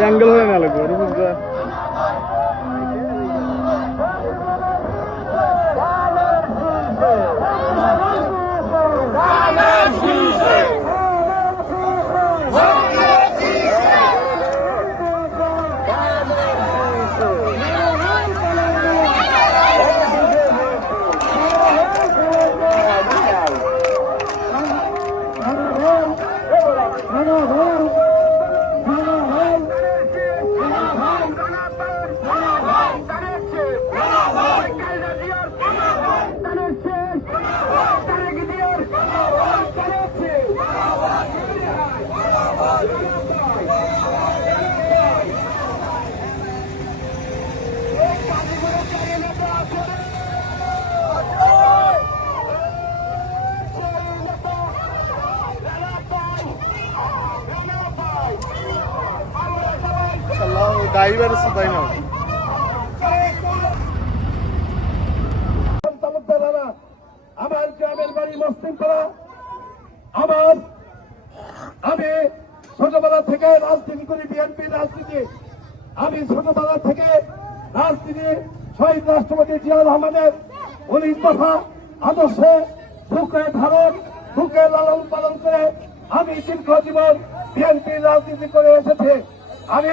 Angle হয়ে না driver আছে না? আমার গ্রামের বাড়ি মসলিমপাড়া আমার, আমি ছোটবেলা থেকে রাজনীতি করি, বিএনপি রাজনীতি। আমি ছোটবেলা থেকে রাজনীতি, শহীদ রাষ্ট্রপতি জিয়া রহমানের উনিশ দফা আদর্শে বুকে ধারণ, বুকে লালন পালন করে আমি দীর্ঘ জীবন বিএনপি রাজনীতি করে এসেছি। আমি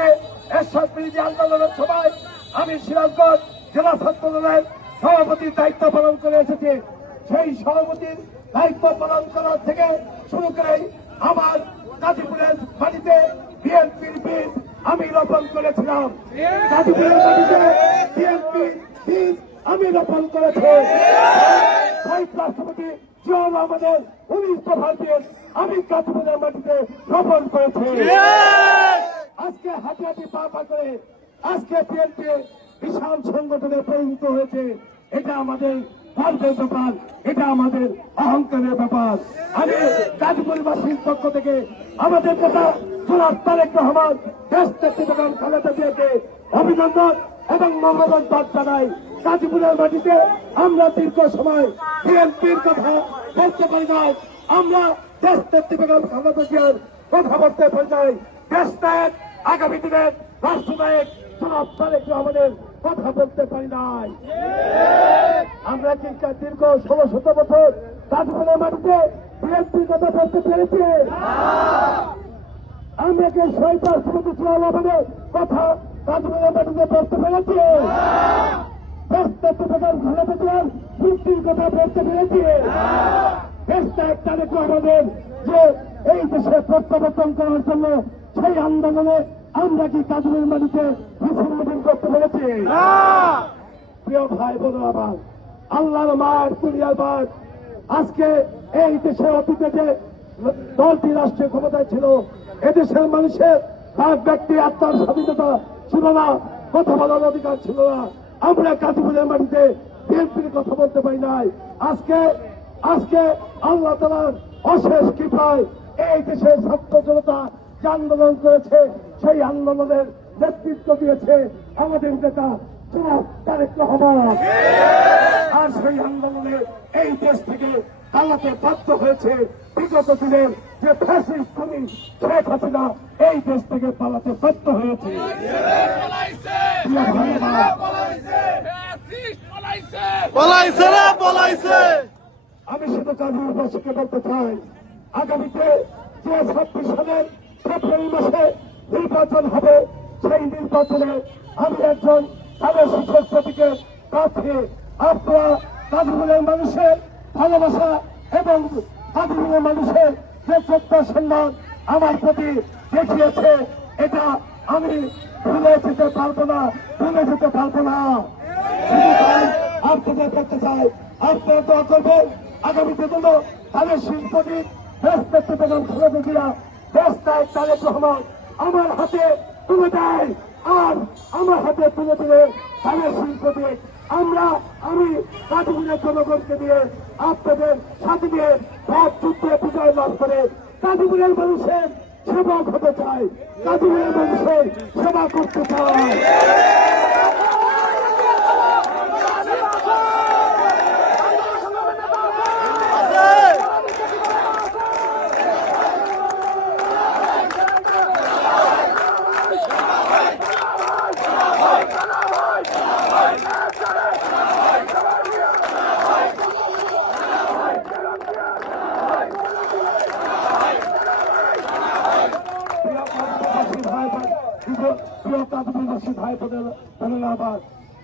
এরশাদ বিরোধী আন্দোলনের সময় আমি সিরাজগঞ্জ জেলা ছাত্র দলের সভাপতির দায়িত্ব পালন করে এসেছি। সেই সভাপতির দায়িত্ব পালন করার থেকে শুরু করে আমার গাজীপুরের মাটিতে বিএনপির বীজ আমি রোপণ করেছিলাম। গাজীপুরের মাটিতে বিএনপির বীজ আমি রোপণ করেছি। শহীদ রাষ্ট্রপতি জিয়া রহমানের উনিশ দফার আমি গাজীপুরের মাটিতে রোপণ করেছি। আজকে হাতে হাতে পা পা করে আজকে বিএনপি বিশাল সংগঠনে পরিণত হয়েছে। এটা আমাদের গর্বের ব্যাপার, এটা আমাদের অহংকারের ব্যাপার। আমি গাজীপুরবাসীর পক্ষ থেকে আমাদের নেতা জনাব তারেক রহমান, দেশ নেতৃত্বগান খালেদা জিয়াকে অভিনন্দন এবং মঙ্গলবার জানাই। গাজীপুরের মাটিতে আমরা দীর্ঘ সময় বিএনপির কথা বলতে পারি নাই। আমরা দেশ নেতৃত্বগান খালেদা জিয়ার কথা বলতে পারি নাই। দেশ নায়ক আগামী দিনের রাষ্ট্রনায়ক জনাব তারেক রহমানের কথা বলতে পারি নাই। আমরা কি দীর্ঘ ষোলো শত বছর গাছপালের মাটিতে বিএনপির কথা বলতে পেরেছি? আমরা কি শহীদ রাষ্ট্রপতি রহমানের কথা গাছপালের মাটিতে বলতে পেরেছি? একটা আমাদের যে এই দেশে প্রত্যাবর্তন করার জন্য সেই আন্দোলনে আমরা কি কাজের মাটিতে মিছিল মিটিং করতে পেরেছি? প্রিয় ভাই বোন আমার আল্লাহর মায়ের কুড়িয়ার বার আজকে এই দেশের অতীতে যে দলটি রাষ্ট্রীয় ক্ষমতায় ছিল এদেশের মানুষের তার ব্যক্তি আত্মার স্বাধীনতা ছিল না কথা বলার অধিকার ছিল না। আমরা কাজীপুরের মাটিতে বিএনপির কথা বলতে পারি নাই। আজকে আজকে আল্লাহ তালার অশেষ কৃপায় এই দেশের ছাত্র জনতা যে আন্দোলন করেছে সেই আন্দোলনের নেতৃত্ব দিয়েছে আমাদের নেতা জনাব তারেক রহমান। আর সেই আন্দোলনে এই দেশ থেকে পালাতে বাধ্য হয়েছে বিগত দিনের যে ফ্যাসিস্ট খুনি শেখ হাসিনা এই দেশ থেকে পালাতে বাধ্য হয়েছে। আমি শুধু কাজীবাসীকে বলতে চাই আগামীতে যে ছাব্বিশ সালের ফেব্রুয়ারি মাসে নির্বাচন হবে, সেই নির্বাচনে আমি একজন তাদের শিক্ষক প্রতীকের কাছে আপনারা কাজীপুরের মানুষের ভালোবাসা এবং কাজীপুরের মানুষের যে শ্রদ্ধা, সম্মান আমার প্রতি দেখিয়েছে, এটা আমি ভুলে যেতে পারব না, ভুলে যেতে পারব না। আপনাদের করতে চাই। আপনারা দোয়া করবেন আগামীতে যেন তাদের শিল্পটি দেশ দেখতে পেলাম দেশ তারেক রহমান আমার হাতে তুলে দেয়, আর আমার হাতে তুলে দিলে তাদের শিল্পটি আমরা, আমি কাজীপুরের জনগণকে দিয়ে আপনাদের সাথে দিয়ে ভোট যুদ্ধে বিজয় লাভ করে কাজীপুরের মানুষের সেবক হতে চাই, কাজীপুরের মানুষের সেবা করতে চাই।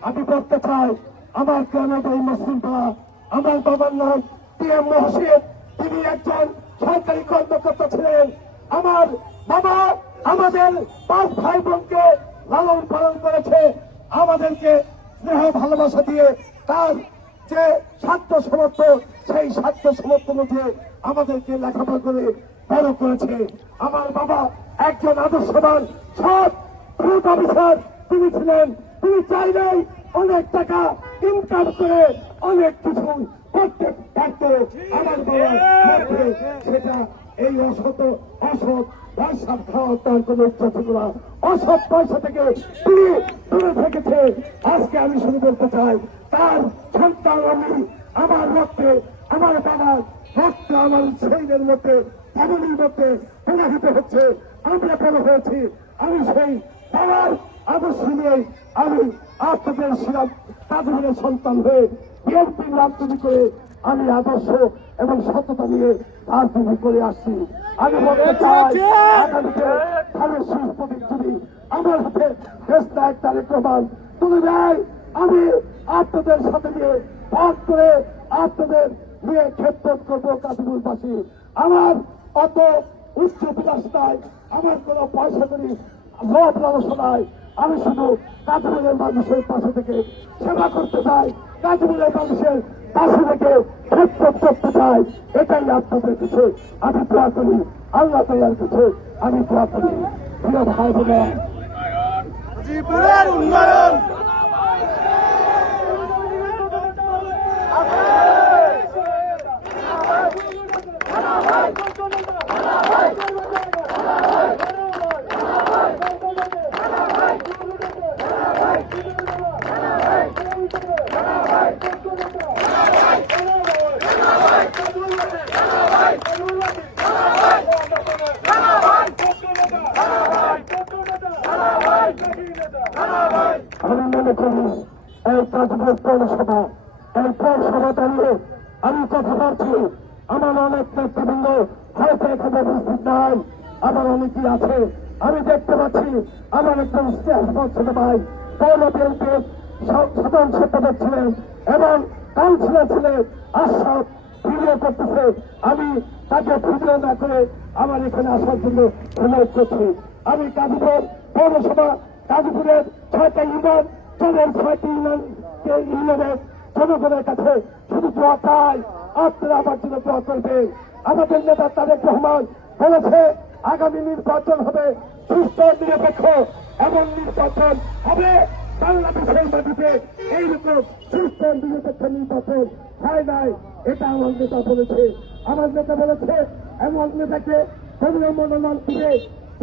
আমি বলতে চাই আমার গ্রামে এই মুসলিম পাড়া আমার বাবার নাম পি এম মহসিন তিনি একজন সরকারি কর্মকর্তা ছিলেন আমার বাবা আমাদের পাঁচ ভাই বোনকে লালন পালন করেছে আমাদেরকে স্নেহ ভালোবাসা দিয়ে তার যে স্বার্থ সমর্থন সেই স্বার্থ সমর্থন দিয়ে আমাদেরকে লেখাপড়া করে বড় করেছে আমার বাবা একজন আদর্শবান, সৎ গ্রুপ অফিসার তিনি ছিলেন, তিনি চাইলেই অনেক টাকা ইনকাম করে অনেক কিছু করতে পারত। আমার বাবার সেটা এই অসৎ পয়সা তার কোন অসৎ পয়সা থেকে তিনি দূরে থেকেছে। আজকে আমি শুরু করতে চাই, তার সন্তান আমি, আমার রক্তে, আমার বাবার রক্ত, আমার ছেলেদের মধ্যে ফ্যামিলির মধ্যে প্রবাহিত হচ্ছে। আমরা বড় হয়েছি, আমি সেই বাবার আদর্শ নিয়ে আমি আপনাদের শিরাম তাজুরের সন্তান হয়ে বিএনপির রাজনীতি করে আমি আদর্শ এবং সততা নিয়ে রাজনীতি করে আসছি। আমি বলতে চাই আগামীতে ধানের শীষ প্রতীক যদি আমার হাতে দেশ নায়ক তারেক রহমান তুলে দেয় আমি আপনাদের সাথে নিয়ে পথ করে আপনাদের নিয়ে ক্ষেত্র করব কাজিমুলবাসী আমার অত উচ্চ বিলাস নাই আমার কোনো পয়সা করি লালসা নাই আমি শুধু কাজগুলের মানুষের পাশে থেকে সেবা করতে চাই কাজগুলের মানুষের পাশে থেকে বিক্ষোভ করতে চাই, এটাই আপনাদের কাছে আমি দোয়া করি। আল্লাহ তাল্লার কাছে আমি দোয়া করি। প্রিয় ভাই বোনেরা উন্নয়ন আমি মনে করি এই কাজগুলোর পৌরসভা এই পৌরসভা দাঁড়িয়ে আমি কথা বলছি আমার অনেক নেতৃবৃন্দ হয়তো এখানে উপস্থিত নাই আমার অনেকেই আছে আমি দেখতে পাচ্ছি আমার একজন স্টেট ছিল ভাই। পৌর বিএনপির সাধারণ সম্পাদক ছিলেন এবং কাউন্সিলর ছিলেন আশরাফ। ভিডিও করতেছে। আমি তাকে ভিডিও না করে আমার এখানে আসার জন্য অনুরোধ করছি। আমি কাজীপুর পৌরসভা কাজীপুরের ছয়টা ইউনিয়ন চলের ছয়টি ইউনিয়ন ইউনিয়নের জনগণের কাছে শুধু দোয়া চাই। আপনারা আমার জন্য দোয়া করবেন। আমাদের নেতা তারেক রহমান বলেছে, আগামী নির্বাচন হবে সুস্থ, নিরপেক্ষ এমন নির্বাচন হবে। বাংলাদেশের মাটিতে এইরকম সুস্থ, নিরপেক্ষ নির্বাচন হয় নাই, এটা আমার নেতা বলেছে। আমার নেতা বলেছে, এমন নেতাকে তোমরা মনোনয়ন দিবে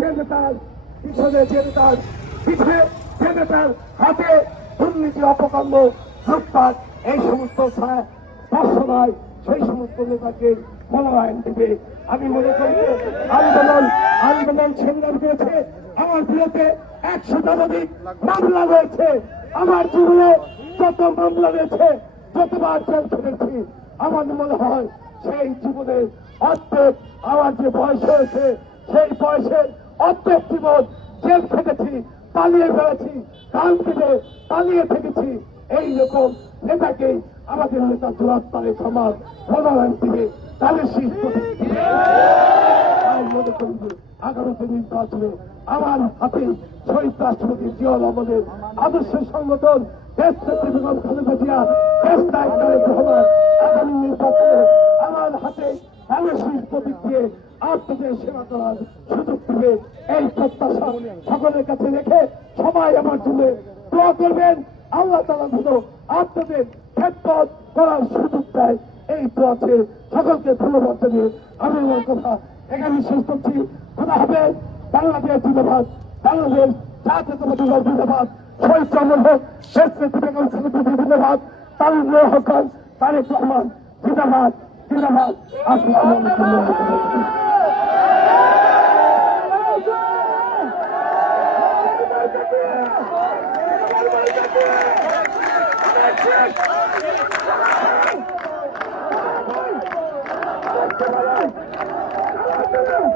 যে নেতার পিছনে, যে নেতার পিঠে যে নেতার হাতে দুর্নীতি, অপকর্ম, লুটপাট, এই সমস্ত দর্শনায় সেই সমস্ত নেতাকে মনোনয়ন দিবে। আমি মনে করি আন্দোলন আন্দোলন সংগ্রাম করেছে। আমার বিরুদ্ধে একশো শতাধিক মামলা রয়েছে। আমার জীবনে যত মামলা রয়েছে, যতবার জেল খেটেছি, আমার মনে হয় সেই জীবনের অর্ধেক আমার যে বয়স হয়েছে, সেই বয়সের অর্ধেক জীবন জেল খেটেছি, পালিয়ে বেড়েছি কাল থেকে পালিয়ে থেকেছি। এই রকম নেতাকে আমাদের নেতা জোরাত সমাজ মনোনয়ন দিবে। তাহলে প্রতীক মনে আমার হাতে রাষ্ট্রপতি জিয়া রহমানের আদর্শ সংগঠন আমার হাতে শীষ প্রতীক দিয়ে আপনাদের সেবা করার সুযোগ দিবে। এই প্রত্যাশা সকলের কাছে রেখে সবাই আমার জন্য দোয়া করবেন। আল্লাহ তালা যেন আপনাদের করার সুযোগ দেয়। এই দোয়াতে সকলকে ধন্যবাদ জানিয়ে আমি আমার কথা এখানে শেষ করছি। খোদা হবে বাংলাদেশ জিন্দাবাদ, বাংলাদেশ জাতীয়তাবাদী দল জিন্দাবাদ, শহীদ চন্দ্র হোক শেষ বেগম খালেদা জিন্দাবাদ তারিক রহমান জিন্দাবাদ জিন্দাবাদ। আসসালামু আলাইকুম ওয়া রাহমাতুল্লাহি